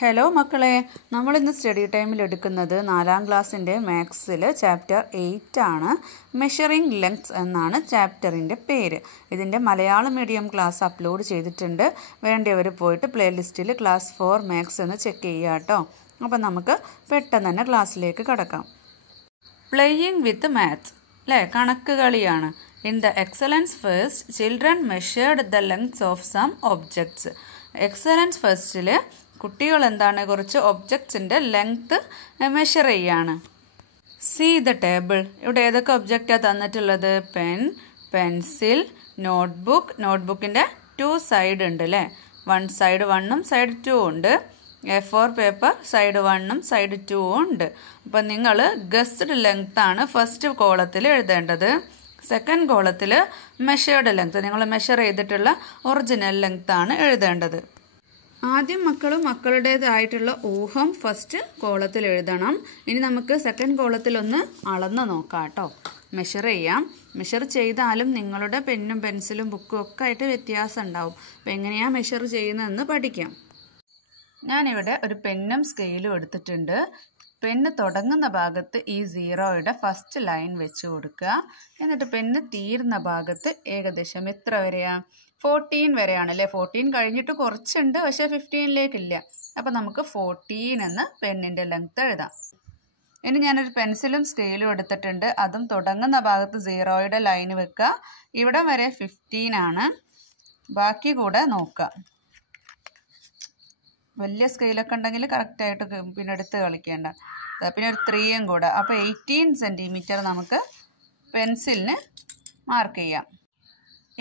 Hello മക്കളെ, നമ്മളിന്ന് study ടൈമിൽ എടുക്കുന്നത് 4ാം ക്ലാസ്സിൻ്റെ മാത്സിൽ ചാപ്റ്റർ 8 ആണ്. മെഷറിംഗ് ലെങ്ത്സ് എന്നാണ് ചാപ്റ്ററിൻ്റെ പേര്. ഇതിൻ്റെ മലയാളം മീഡിയം ക്ലാസ് അപ്ലോഡ് ചെയ്തിട്ടുണ്ട്. വേണ്ടിയവർ പോയിട്ട് പ്ലേലിസ്റ്റിൽ ക്ലാസ് 4 മാത്സ് എന്ന് ചെക്ക് ചെയ്യുക കേട്ടോ. അപ്പം നമുക്ക് പെട്ടെന്ന് തന്നെ ക്ലാസ്സിലേക്ക് കടക്കാം. പ്ലേയിങ് വിത്ത് മാത്സ് അല്ലേ, കണക്ക് കളിയാണ്. In the excellence first children measured the lengths of some objects. Excellence ഫസ്റ്റിൽ കുട്ടികൾ എന്താണ് കുറച്ച് ഒബ്ജക്ട്സിൻ്റെ ലെങ്ത്ത് മെഷർ ചെയ്യാണ്. See the table. ഇവിടെ ഏതൊക്കെ ഒബ്ജക്റ്റാണ് തന്നിട്ടുള്ളത്? Pen, pencil, notebook. നോട്ട്ബുക്കിൻ്റെ 2 സൈഡ് ഉണ്ട് അല്ലേ, 1 സൈഡ് 1ഉം സൈഡ് 2 ഉണ്ട്. A4 പേപ്പർ സൈഡ് 1ഉം സൈഡ് 2ഉം ഉണ്ട്. അപ്പം നിങ്ങൾ ഗസ്ഡ് ലെങ്ത് ആണ് ഫസ്റ്റ് കോളത്തിൽ എഴുതേണ്ടത്. സെക്കൻഡ് കോളത്തിൽ മെഷേർഡ് ലെങ്ത്, നിങ്ങൾ മെഷർ ചെയ്തിട്ടുള്ള ഒറിജിനൽ ലെങ്ത് ആണ് എഴുതേണ്ടത്. ആദ്യം മക്കളുടേതായിട്ടുള്ള ഊഹം ഫസ്റ്റ് കോളത്തിൽ എഴുതണം. ഇനി നമുക്ക് സെക്കൻഡ് കോളത്തിൽ ഒന്ന് അളന്ന് നോക്കാം കേട്ടോ. മെഷർ ചെയ്യാം. മെഷർ ചെയ്താലും നിങ്ങളുടെ പെന്നും പെൻസിലും ബുക്കും ഒക്കെ ആയിട്ട് വ്യത്യാസം ഉണ്ടാവും. അപ്പം എങ്ങനെയാണ് മെഷർ ചെയ്യുന്നതെന്ന് പഠിക്കാം. ഞാനിവിടെ ഒരു പെന്നും സ്കെയിലും എടുത്തിട്ടുണ്ട്. പെന്ന് തുടങ്ങുന്ന ഭാഗത്ത് ഈ 0യുടെ ഫസ്റ്റ് ലൈൻ വെച്ച് കൊടുക്കുക. എന്നിട്ട് പെന്ന് തീരുന്ന ഭാഗത്ത് ഏകദേശം എത്ര വരെയാ? 14 വരെയാണ് അല്ലേ. 14 കഴിഞ്ഞിട്ട് കുറച്ചുണ്ട്, പക്ഷേ 15ലേക്കില്ല. അപ്പം നമുക്ക് 14 എന്ന് പെന്നിൻ്റെ ലെങ്ത് എഴുതാം. ഇനി ഞാനൊരു പെൻസിലും സ്കെയിലും എടുത്തിട്ടുണ്ട്. അതും തുടങ്ങുന്ന ഭാഗത്ത് 0യുടെ ലൈൻ വെക്കുക. ഇവിടെ വരെ 15 ആണ്. ബാക്കി കൂടെ നോക്കുക. വലിയ സ്കെയിലൊക്കെ ഉണ്ടെങ്കിൽ കറക്റ്റായിട്ട് പിന്നെ എടുത്ത് കളിക്കേണ്ട. പിന്നെ ഒരു 3യും കൂടെ. അപ്പോൾ 18 സെൻറ്റിമീറ്റർ നമുക്ക് പെൻസിലിന് മാർക്ക് ചെയ്യാം.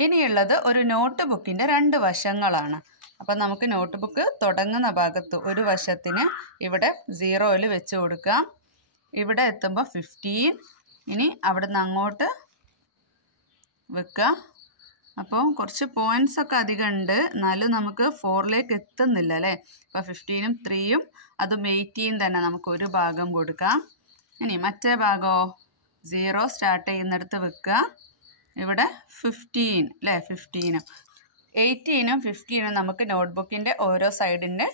ഇനിയുള്ളത് ഒരു നോട്ട് ബുക്കിൻ്റെ 2 വശങ്ങളാണ്. അപ്പം നമുക്ക് നോട്ട് ബുക്ക് തുടങ്ങുന്ന ഭാഗത്ത് ഒരു വശത്തിന് ഇവിടെ 0യിൽ വെച്ച് കൊടുക്കാം. ഇവിടെ എത്തുമ്പോൾ 15. ഇനി അവിടെ നിന്ന് അങ്ങോട്ട് വെക്കുക. അപ്പോൾ കുറച്ച് പോയിൻറ്റ്സ് ഒക്കെ അധികം ഉണ്ട്, എന്നാലും നമുക്ക് 4ലേക്ക് എത്തുന്നില്ല അല്ലേ. അപ്പോൾ 15ഉം 3യും അതും 18 തന്നെ നമുക്ക് ഒരു ഭാഗം കൊടുക്കാം. ഇനി മറ്റേ ഭാഗമോ 0 സ്റ്റാർട്ട് ചെയ്യുന്നിടത്ത് വെക്കുക. ഇവിടെ 15 അല്ലേ, 15ഉം 18ഉം 15ഉം നമുക്ക് നോട്ട്ബുക്കിൻ്റെ ഓരോ സൈഡിൻ്റെ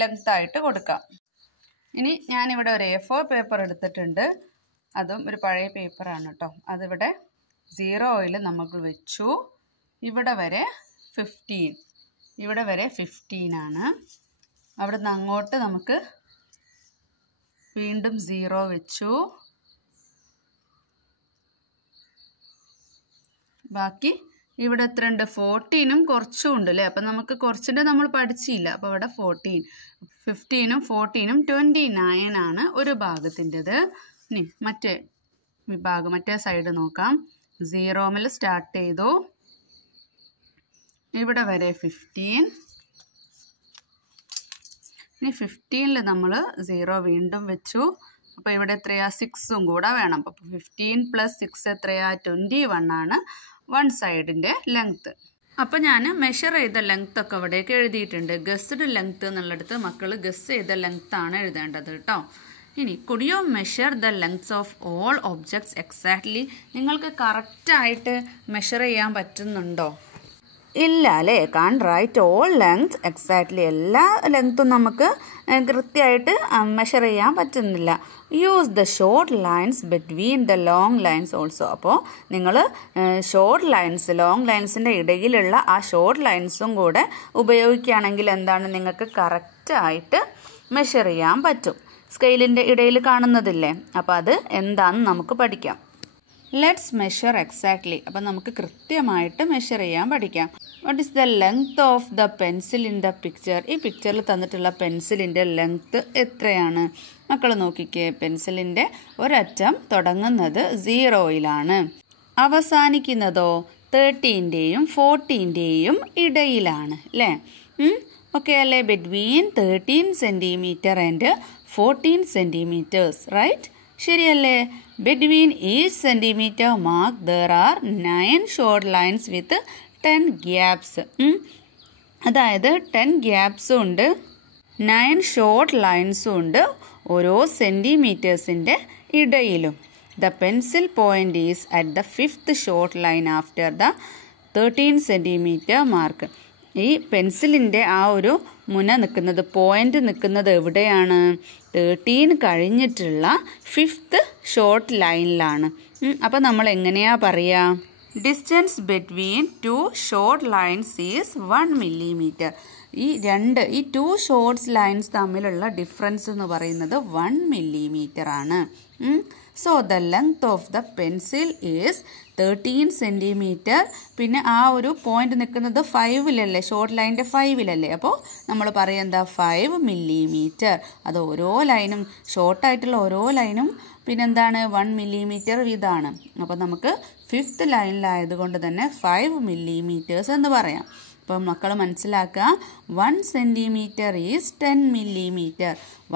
ലെങ്ത് ആയിട്ട് കൊടുക്കാം. ഇനി ഞാനിവിടെ ഒരു A4 പേപ്പർ എടുത്തിട്ടുണ്ട്. അതും ഒരു പഴയ പേപ്പറാണ് കേട്ടോ. അതിവിടെ 0യിൽ നമുക്ക് വെച്ചു. ഇവിടെ വരെ 15, ഇവിടെ വരെ 15 ആണ്. അവിടെ നിന്ന് അങ്ങോട്ട് നമുക്ക് വീണ്ടും 0 വെച്ചു. ബാക്കി ഇവിടെ എത്ര ഉണ്ട്? 14ഉം കുറച്ചും ഉണ്ട് അല്ലേ. അപ്പം നമുക്ക് കുറച്ചിൻ്റെ നമ്മൾ പഠിച്ചില്ല. അപ്പോൾ ഇവിടെ 14, 15ഉം 14ഉം 29 ആണ് ഒരു ഭാഗത്തിൻ്റെത്. ഇനി മറ്റേ വിഭാഗം, മറ്റേ സൈഡ് നോക്കാം. 0 സ്റ്റാർട്ട് ചെയ്തു. ഇവിടെ വരെ 15. ഇനി 15ൽ നമ്മൾ 0 വീണ്ടും വെച്ചു. അപ്പോൾ ഇവിടെ എത്രയാ? 6ഉം കൂടെ വേണം. അപ്പോൾ 15 + 6 എത്രയാ? 21 ആണ് 1 സൈഡിൻ്റെ ലെങ്ത്ത്. അപ്പോൾ ഞാൻ മെഷർ ചെയ്ത ലെങ്ത് ഒക്കെ ഇവിടേക്ക് എഴുതിയിട്ടുണ്ട്. ഗസ്ഡ് ലെങ്ത്ത് എന്നുള്ളിടത്ത് മക്കൾ ഗസ് ചെയ്ത ലെങ്ത് ആണ് എഴുതേണ്ടത് കേട്ടോ. ഇനി could you measure the lengths of all objects exactly? നിങ്ങൾക്ക് കറക്റ്റായിട്ട് മെഷർ ചെയ്യാൻ പറ്റുന്നുണ്ടോ? ഇല്ല അല്ലേ. കാൺ റൈറ്റ് ഓൾ ലെങ്ത് എക്സാക്ട്ലി. എല്ലാ ലെങ്ത്തും നമുക്ക് കൃത്യമായിട്ട് മെഷർ ചെയ്യാൻ പറ്റുന്നില്ല. Use the short lines between the long lines also. അപ്പോൾ നിങ്ങൾ ഷോർട്ട് ലൈൻസ്, ലോങ് ലൈൻസിൻ്റെ ഇടയിലുള്ള ആ ഷോർട്ട് ലൈൻസും കൂടെ ഉപയോഗിക്കുകയാണെങ്കിൽ എന്താണ്, നിങ്ങൾക്ക് കറക്റ്റായിട്ട് മെഷർ ചെയ്യാൻ പറ്റും. സ്കെയിലിൻ്റെ ഇടയിൽ കാണുന്നതില്ലേ, അപ്പോൾ അത് എന്താണെന്ന് നമുക്ക് പഠിക്കാം. Let's measure exactly. അപ്പം നമുക്ക് കൃത്യമായിട്ട് മെഷർ ചെയ്യാൻ പഠിക്കാം. What is the length of the pencil in the picture? ഈ പിക്ചറിൽ തന്നിട്ടുള്ള പെൻസിലിൻ്റെ ലെങ്ത്ത് എത്രയാണ്? മക്കൾ നോക്കിക്കേ, പെൻസിലിൻ്റെ ഒരറ്റം തുടങ്ങുന്നത് 0യിലാണ്, അവസാനിക്കുന്നതോ 13ൻ്റെയും 14ൻ്റെയും ഇടയിലാണ് അല്ലേ. ഓക്കെ അല്ലേ. Between 13 centimetre and 14 centimetres, right? ശരിയല്ലേ. Between each centimetre mark there are 9 short lines with 10 gaps. അതായത് 10 ഗ്യാപ്സും ഉണ്ട്, 9 ഷോർട്ട് ലൈൻസും ഉണ്ട് ഓരോ സെൻറ്റിമീറ്റേഴ്സിൻ്റെ ഇടയിലും. The pencil point is at the 5th short line after the 13 centimetre mark. ഈ പെൻസിലിൻ്റെ ആ ഒരു മുന നിൽക്കുന്നത്, പോയിന്റ് നിൽക്കുന്നത് എവിടെയാണ്? 13 കഴിഞ്ഞിട്ടുള്ള 5th ഷോർട്ട് ലൈനിലാണ്. അപ്പോൾ നമ്മൾ എങ്ങനെയാ പറയുക? Distance between 2 short lines is 1 millimeter. ഈ 2 ഷോർട്ട്സ് ലൈൻസ് തമ്മിലുള്ള ഡിഫറൻസ് എന്ന് പറയുന്നത് 1 millimeter ആണ്. So the length of the pencil is 13 centimeter. പിന്നെ ആ ഒരു പോയിന്റ് നിൽക്കുന്നത് 5-ലല്ലേ, ഷോർട്ട് ലൈനിൻ്റെ 5-ലല്ലേ. അപ്പോൾ നമ്മൾ പറയുക എന്താ? 5 millimeter. അത് ഓരോ ലൈനും, ഷോർട്ടായിട്ടുള്ള ഓരോ ലൈനും പിന്നെന്താണ് 1 millimeter വീതമാണ്. അപ്പോൾ നമുക്ക് 5th ലൈനിലായതുകൊണ്ട് തന്നെ 5 millimeters എന്ന് പറയാം. അപ്പോൾ മക്കൾ മനസ്സിലാക്കുക, 1 centimeter ഈസ് 10 millimeter.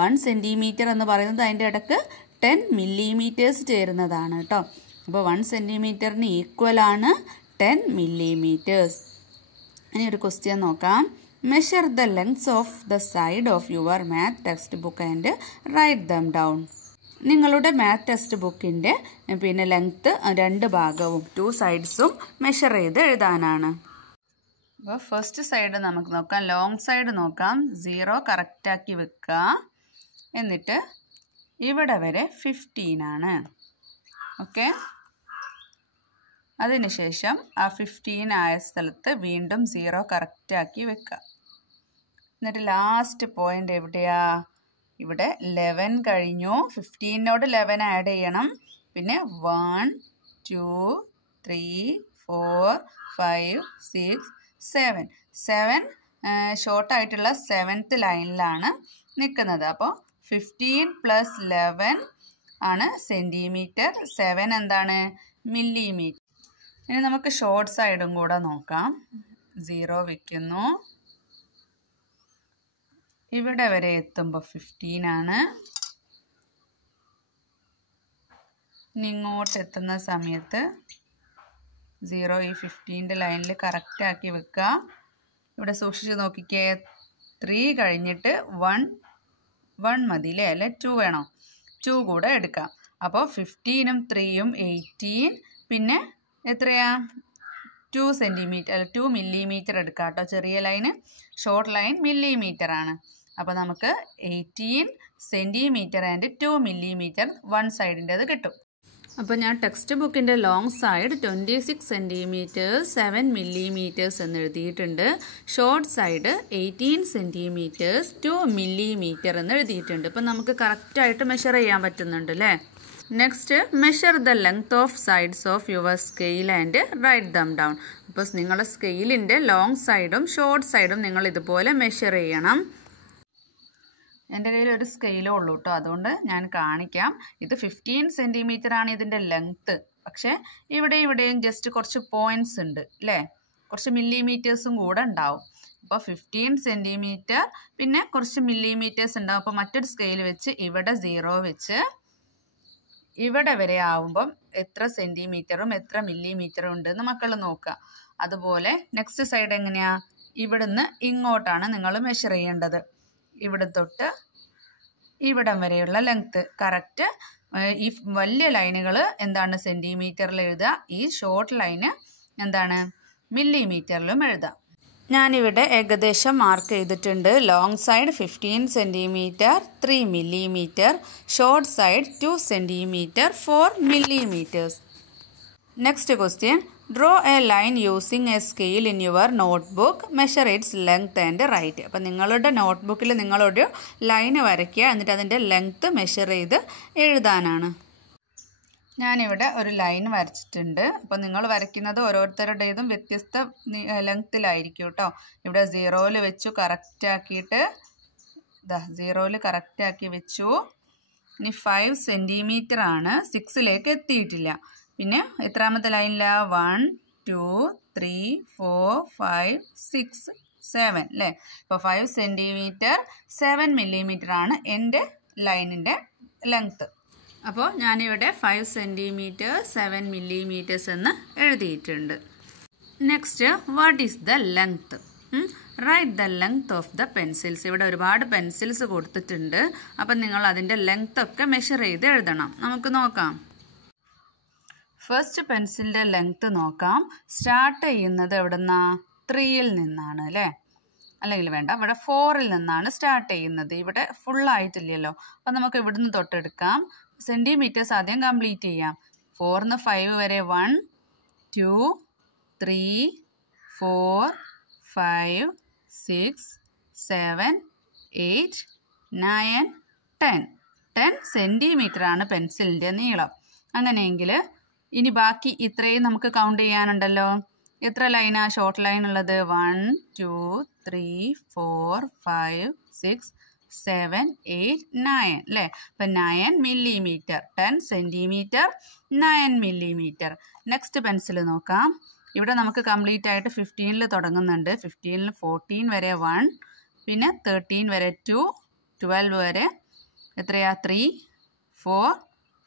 1 centimeter എന്ന് പറയുന്നത് അതിൻ്റെ ഇടയ്ക്ക് 10 millimeters ചേരുന്നതാണ് കേട്ടോ. അപ്പോൾ 1 centimeterന് ഈക്വൽ ആണ് 10 millimeters. ഇനി ഒരു ക്വസ്റ്റ്യൻ നോക്കാം. Measure the lengths of the side of your math text book and write them down. നിങ്ങളുടെ മാത്ത് ടെക്സ്റ്റ് ബുക്കിൻ്റെ പിന്നെ ലെങ്ത്ത് 2 ഭാഗവും 2 സൈഡ്സും മെഷർ ചെയ്ത് എഴുതാനാണ്. അപ്പോൾ ഫസ്റ്റ് സൈഡ് നമുക്ക് നോക്കാം. ലോങ് സൈഡ് നോക്കാം. 0 കറക്റ്റാക്കി വെക്കുക. എന്നിട്ട് ഇവിടെ വരെ 15 ആണ്. ഓക്കെ. അതിനുശേഷം ആ 15 ആയ സ്ഥലത്ത് വീണ്ടും 0 കറക്റ്റാക്കി വെക്കുക. എന്നിട്ട് ലാസ്റ്റ് പോയിന്റ് എവിടെയാ? ഇവിടെ 11 കഴിഞ്ഞു. 15നോട് 11 ആഡ് ചെയ്യണം. പിന്നെ 1 2 3 4 5 6 7 ഷോർട്ടായിട്ടുള്ള 7th ലൈനിലാണ് നിൽക്കുന്നത്. അപ്പോൾ 15 + 11 ആണ് സെൻറ്റിമീറ്റർ. 7 എന്താണ്? മില്ലിമീറ്റർ. ഇനി നമുക്ക് ഷോർട്ട് സൈഡും കൂടെ നോക്കാം. 0 വയ്ക്കുന്നു. ഇവിടെ വരെ എത്തുമ്പോൾ 15 ആണ്. ഇനി ഇങ്ങോട്ട് എത്തുന്ന സമയത്ത് 0 ഈ 15ൻ്റെ ലൈനിൽ കറക്റ്റാക്കി വെക്കുക. ഇവിടെ സൂക്ഷിച്ച് നോക്കിക്കേ. 3 കഴിഞ്ഞിട്ട് 1 മതി അല്ലേ? 2 വേണോ? 2 കൂടെ എടുക്കാം. അപ്പോൾ 15ഉം 3ഉം 18. പിന്നെ എത്രയാ? 2 centimeter അല്ല 2 millimeter എടുക്കാം കേട്ടോ. ചെറിയ ലൈന്, ഷോർട്ട് ലൈൻ മില്ലിമീറ്റർ ആണ്. അപ്പോൾ നമുക്ക് 18 centimeter ആൻഡ് 2 millimeter 1 സൈഡിൻ്റെത് കിട്ടും. അപ്പോൾ ഞാൻ ടെക്സ്റ്റ് ബുക്കിൻ്റെ ലോങ് സൈഡ് 26 centimeters 7 millimeters എന്ന് എഴുതിയിട്ടുണ്ട്. ഷോർട്ട് സൈഡ് 18 centimeters 2 millimeter എന്ന് എഴുതിയിട്ടുണ്ട്. അപ്പോൾ നമുക്ക് കറക്റ്റായിട്ട് മെഷർ ചെയ്യാൻ പറ്റുന്നുണ്ട് അല്ലേ? Next, measure the length of sides of your scale and write them down. അപ്പോൾ നിങ്ങളുടെ സ്കെയിലിൻ്റെ ലോങ് സൈഡും ഷോർട്ട് സൈഡും നിങ്ങൾ ഇതുപോലെ മെഷർ ചെയ്യണം. എൻ്റെ കയ്യിൽ ഒരു സ്കെയിലേ ഉള്ളൂ കേട്ടോ, അതുകൊണ്ട് ഞാൻ കാണിക്കാം. ഇത് 15 centimeter ആണ് ഇതിൻ്റെ ലെങ്ത്ത്. പക്ഷേ ഇവിടെയും ജസ്റ്റ് കുറച്ച് പോയിൻറ്റ്സ് ഉണ്ട് അല്ലേ? കുറച്ച് മില്ലിമീറ്റേഴ്സും കൂടെ ഉണ്ടാവും. അപ്പോൾ 15 centimeter പിന്നെ കുറച്ച് മില്ലിമീറ്റേഴ്സ് ഉണ്ടാവും. അപ്പോൾ മറ്റൊരു സ്കെയിൽ വെച്ച് ഇവിടെ 0 വെച്ച് ഇവിടെ വരെ ആവുമ്പം എത്ര സെൻറ്റിമീറ്ററും എത്ര മില്ലിമീറ്ററും ഉണ്ടെന്ന് മക്കൾ നോക്കുക. അതുപോലെ നെക്സ്റ്റ് സൈഡ് എങ്ങനെയാ? ഇവിടുന്ന് ഇങ്ങോട്ടാണ് നിങ്ങൾ മെഷർ ചെയ്യേണ്ടത്. ഇവിടെ തൊട്ട് ഇവിടം വരെയുള്ള ലെങ്ത്ത് കറക്റ്റ്. ഈ വലിയ ലൈനുകൾ എന്താണ്? സെൻറ്റിമീറ്ററിൽ എഴുതുക. ഈ ഷോർട്ട് ലൈന് എന്താണ്? മില്ലിമീറ്ററിലും എഴുതാം. ഞാനിവിടെ ഏകദേശം മാർക്ക് ചെയ്തിട്ടുണ്ട്. Long side 15 centimeter 3 millimeter, short side 2 centimeter 4 millimeters. Next question, draw a line using a scale in your notebook, measure its length and write. അപ്പം നിങ്ങളുടെ നോട്ട്ബുക്കിൽ നിങ്ങളൊരു ലൈന് വരയ്ക്കുക, എന്നിട്ട് അതിൻ്റെ ലെങ്ത്ത് മെഷർ ചെയ്ത് എഴുതാനാണ്. ഞാനിവിടെ ഒരു ലൈൻ വരച്ചിട്ടുണ്ട്. അപ്പോൾ നിങ്ങൾ വരയ്ക്കുന്നത് ഓരോരുത്തരുടേതും വ്യത്യസ്ത ലെങ്ത്തിലായിരിക്കും കേട്ടോ. ഇവിടെ 0-ൽ വെച്ചു, കറക്റ്റാക്കിയിട്ട് 0-ൽ കറക്റ്റാക്കി വെച്ചു. ഇനി 5 centimeter ആണ്, 6-ലേക്ക് എത്തിയിട്ടില്ല. പിന്നെ എത്രാമത്തെ ലൈനിലാണ്? 1 2 3 4 5 6 7 അല്ലേ? അപ്പോൾ 5 centimeter 7 millimeter ആണ് എൻ്റെ ലൈനിൻ്റെ ലെങ്ത്ത്. അപ്പോൾ ഞാനിവിടെ 5 centimeter 7 millimeters എന്ന് എഴുതിയിട്ടുണ്ട്. Next, what is the length? Write the length of the pencils. ഇവിടെ ഒരുപാട് പെൻസിൽസ് കൊടുത്തിട്ടുണ്ട്. അപ്പം നിങ്ങൾ അതിൻ്റെ ലെങ്ത് ഒക്കെ മെഷർ ചെയ്ത് എഴുതണം. നമുക്ക് നോക്കാം. ഫസ്റ്റ് പെൻസിലിൻ്റെ ലെങ്ത്ത് നോക്കാം. സ്റ്റാർട്ട് ചെയ്യുന്നത് എവിടുന്നാ? 3ൽ നിന്നാണ് അല്ലേ, അല്ലെങ്കിൽ വേണ്ട, ഇവിടെ 4ൽ നിന്നാണ് സ്റ്റാർട്ട് ചെയ്യുന്നത്. ഇവിടെ ഫുള്ളായിട്ടില്ലല്ലോ, അപ്പം നമുക്ക് ഇവിടുന്ന് തൊട്ടെടുക്കാം. സെൻറ്റിമീറ്റേഴ്സ് ആദ്യം കംപ്ലീറ്റ് ചെയ്യാം. 4 5 വരെ 1 2 3 4 5 6 7 8 9 10 സെൻറ്റിമീറ്റർ ആണ് പെൻസിലിൻ്റെ നീളം. അങ്ങനെയെങ്കിൽ ഇനി ബാക്കി ഇത്രയും നമുക്ക് കൗണ്ട് ചെയ്യാനുണ്ടല്ലോ. എത്ര ലൈനാ ഷോർട്ട് ലൈൻ ഉള്ളത്? 1 2 3 4 5 6 7 8 9 അല്ലേ. അപ്പം 9 millimetre, 10 centimetre, 9 millimetre. Next pencil നോക്കാം. ഇവിടെ നമുക്ക് കംപ്ലീറ്റ് ആയിട്ട് 15ൽ തുടങ്ങുന്നുണ്ട്. 15ൽ 14 വരെ 1, പിന്നെ 13 വരെ 2, 12 വരെ എത്രയാ 3 4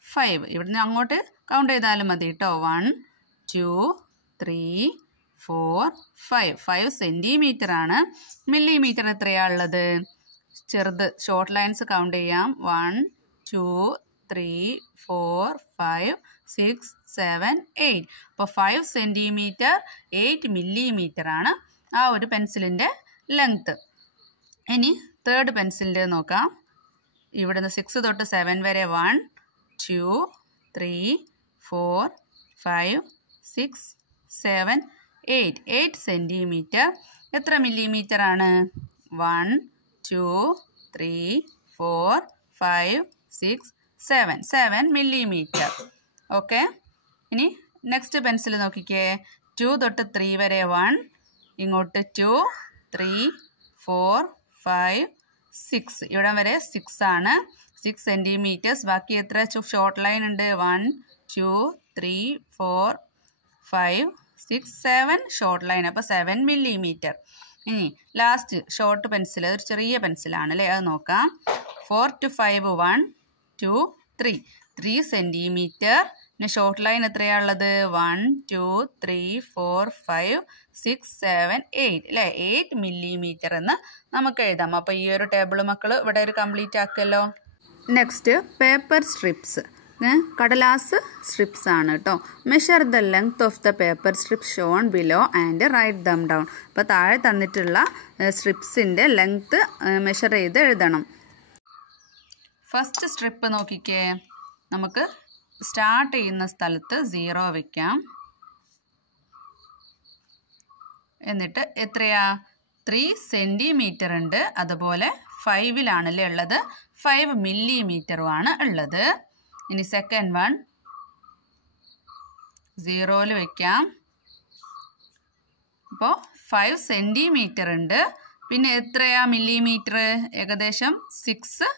5. ഇവിടുന്ന് അങ്ങോട്ട് കൗണ്ട് ചെയ്താലും മതി കേട്ടോ. 1 2 3 4 5. 5 സെൻറ്റിമീറ്റർ ആണ്. മില്ലിമീറ്റർ എത്രയാ ഉള്ളത്? ചെറുത് ഷോർട്ട് ലൈൻസ് കൗണ്ട് ചെയ്യാം. 1 2 3 4 5 6 7 8. അപ്പോൾ 5 സെൻറ്റിമീറ്റർ 8 മില്ലിമീറ്റർ ആണ് ആ ഒരു പെൻസിലിൻ്റെ ലെങ്ത്ത്. ഇനി തേർഡ് പെൻസിലിൻ്റെ നോക്കാം. ഇവിടുന്ന് 6 തൊട്ട് 7 വരെ 1 2 3 4 5 6 7 8. 8 സെൻറ്റിമീറ്റർ. എത്ര മില്ലിമീറ്റർ ആണ്? 1 2 3 4 5 6 7. 7 മില്ലിമീറ്റർ. ഓക്കെ. ഇനി നെക്സ്റ്റ് പെൻസിൽ നോക്കിക്കേ. 2 തൊട്ട് 3 വരെ 1, ഇങ്ങോട്ട് 2 3 4 5 6. ഇവിടം വരെ 6 ആണ്. 6 സെൻറ്റിമീറ്റേഴ്സ്. ബാക്കി എത്ര ഷോർട്ട് ലൈൻ ഉണ്ട്? 1 2 3 4 5 6 7 ഷോർട്ട് ലൈൻ. അപ്പോൾ 7 മില്ലിമീറ്റർ. ഇനി ലാസ്റ്റ് ഷോർട്ട് പെൻസിൽ, അതൊരു ചെറിയ പെൻസിലാണ് അല്ലേ, അത് നോക്കാം. 4 to 5 1 2 3. 3 സെൻറ്റിമീറ്റർ. പിന്നെ ഷോർട്ട് ലൈൻ എത്രയാണുള്ളത്? 1 2 3 4 5 6 7 8 അല്ലേ. 8 മില്ലിമീറ്റർ എന്ന് നമുക്ക് എഴുതാം. അപ്പോൾ ഈ ഒരു ടേബിൾ മക്കൾ ഇവിടെ ഒരു കംപ്ലീറ്റ് ആക്കുമല്ലോ. Next paper strips. കടലാസ് സ്ട്രിപ്സ് ആണ് കേട്ടോ. Measure the length of the paper strip shown below and write them down. അപ്പോൾ താഴെ തന്നിട്ടുള്ള സ്ട്രിപ്സിൻ്റെ ലെങ്ത്ത് മെഷർ ചെയ്ത് എഴുതണം. ഫസ്റ്റ് സ്ട്രിപ്പ് നോക്കിക്കേ. നമുക്ക് സ്റ്റാർട്ട് ചെയ്യുന്ന സ്ഥലത്ത് 0 വയ്ക്കാം. എന്നിട്ട് എത്രയാ? 3 സെൻറ്റിമീറ്റർ ഉണ്ട്. അതുപോലെ 5ലാണല്ലേ ഉള്ളത്, 5 മില്ലിമീറ്ററുമാണ് ഉള്ളത്. ഇനി സെക്കൻഡ് വൺ 0ൽ വയ്ക്കാം. അപ്പോൾ 5 സെൻറ്റിമീറ്റർ ഉണ്ട്. പിന്നെ എത്രയാ മില്ലിമീറ്റർ? ഏകദേശം 6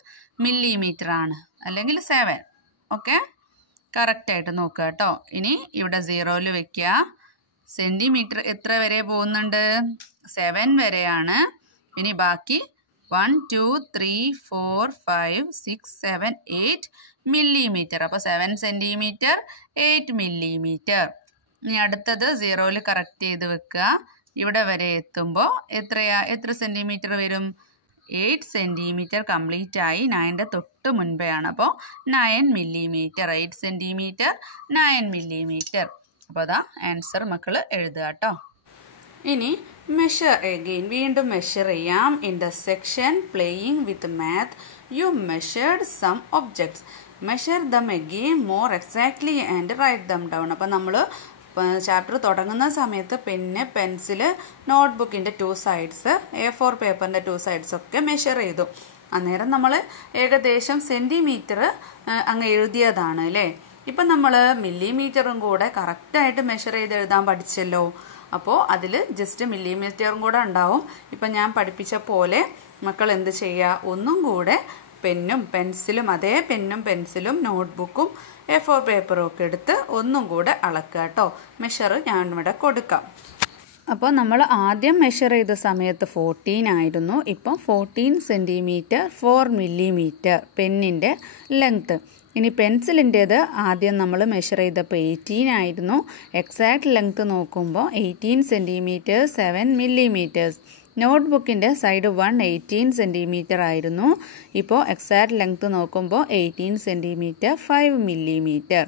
മില്ലിമീറ്റർ ആണ്, അല്ലെങ്കിൽ 7. ഓക്കെ, കറക്റ്റായിട്ട് നോക്കുക കേട്ടോ. ഇനി ഇവിടെ 0ൽ വയ്ക്കുക. സെൻറ്റിമീറ്റർ എത്ര വരെ പോകുന്നുണ്ട്? 7 വരെയാണ്. ഇനി ബാക്കി 1 2 3 4 5 6 7 8 മില്ലിമീറ്റർ. അപ്പോൾ 7 സെൻറ്റിമീറ്റർ 8 മില്ലിമീറ്റർ. ഇനി അടുത്തത് 0ൽ കറക്റ്റ് ചെയ്ത് വെക്കുക. ഇവിടെ വരെ എത്തുമ്പോൾ എത്ര സെൻറ്റിമീറ്റർ വരും? 8 സെൻറ്റിമീറ്റർ കംപ്ലീറ്റ് ആയി. 9ൻ്റെ തൊട്ട് മുൻപേ ആണ്. അപ്പോൾ 9 മില്ലിമീറ്റർ. 8 centimetre 9 millimetre. അപ്പോൾ അതാ ആൻസർ മക്കൾ എഴുതുക കേട്ടോ. ഇനി മെഷർ അഗെയിൻ, വീണ്ടും മെഷർ ചെയ്യാം. In the section playing with math you measured some objects. Measure them again more exactly and write them down. അപ്പം നമ്മൾ ചാപ്റ്റർ തുടങ്ങുന്ന സമയത്ത് പെന്ന്, പെൻസില്, നോട്ട്ബുക്കിൻ്റെ 2 സൈഡ്സ്, A4 പേപ്പറിൻ്റെ 2 സൈഡ്സ് ഒക്കെ മെഷർ ചെയ്തു. അന്നേരം നമ്മൾ ഏകദേശം സെൻറ്റിമീറ്റർ അങ്ങ് എഴുതിയതാണ് അല്ലേ. ഇപ്പം നമ്മൾ മില്ലിമീറ്ററും കൂടെ കറക്റ്റായിട്ട് മെഷർ ചെയ്ത് എഴുതാൻ പഠിച്ചല്ലോ. അപ്പോൾ അതിൽ ജസ്റ്റ് മില്ലിമീറ്ററും കൂടെ ഉണ്ടാവും. ഇപ്പം ഞാൻ പഠിപ്പിച്ച പോലെ മക്കൾ എന്ത് ചെയ്യുക? ഒന്നും കൂടെ പെന്നും പെൻസിലും, അതേ പെന്നും പെൻസിലും നോട്ട്ബുക്കും A4 പേപ്പറും ഒക്കെ എടുത്ത് ഒന്നും കൂടെ അളക്കുക കേട്ടോ. മെഷർ ഞാൻ ഇവിടെ കൊടുക്കാം. അപ്പോൾ നമ്മൾ ആദ്യം മെഷർ ചെയ്ത സമയത്ത് 14 ആയിരുന്നു. ഇപ്പം 14 സെൻറ്റിമീറ്റർ 4 മില്ലിമീറ്റർ പെന്നിൻ്റെ ലെങ്ത്ത്. ഇനി പെൻസിലിൻ്റേത് ആദ്യം നമ്മൾ മെഷർ ചെയ്തപ്പോൾ 18 ആയിരുന്നു. എക്സാക്ട് ലെങ്ത്ത് നോക്കുമ്പോൾ 18 സെൻറ്റിമീറ്റർ 7 മില്ലിമീറ്റേഴ്സ്. നോട്ട്ബുക്കിൻ്റെ സൈഡ് 1 18 സെൻറ്റിമീറ്റർ ആയിരുന്നു. ഇപ്പോൾ എക്സാക്ട് ലെങ്ത്ത് നോക്കുമ്പോൾ 18 സെൻറ്റിമീറ്റർ 5 മില്ലിമീറ്റർ.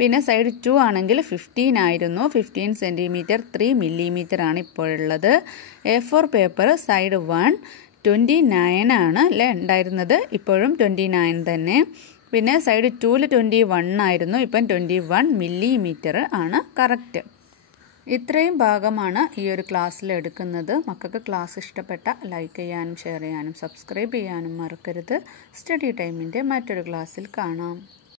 പിന്നെ സൈഡ് 2 ആണെങ്കിൽ 15 ആയിരുന്നു. 15 സെൻറ്റിമീറ്റർ 3 മില്ലിമീറ്റർ ആണ് ഇപ്പോഴുള്ളത്. A4 പേപ്പർ സൈഡ് 1 29 ആണ് അല്ലേ ഉണ്ടായിരുന്നത്, ഇപ്പോഴും 29 തന്നെ. പിന്നെ സൈഡ് 2-ൽ 21 ആയിരുന്നു, ഇപ്പം 21 മില്ലിമീറ്റർ ആണ് കറക്റ്റ്. ഇത്രയും ഭാഗമാണ് ഈ ഒരു ക്ലാസ്സിൽ എടുക്കുന്നത്. മക്കൾക്ക് ക്ലാസ് ഇഷ്ടപ്പെട്ട ലൈക്ക് ചെയ്യാനും ഷെയർ ചെയ്യാനും സബ്സ്ക്രൈബ് ചെയ്യാനും മറക്കരുത്. സ്റ്റഡി ടൈമിൻ്റെ മറ്റൊരു ക്ലാസ്സിൽ കാണാം.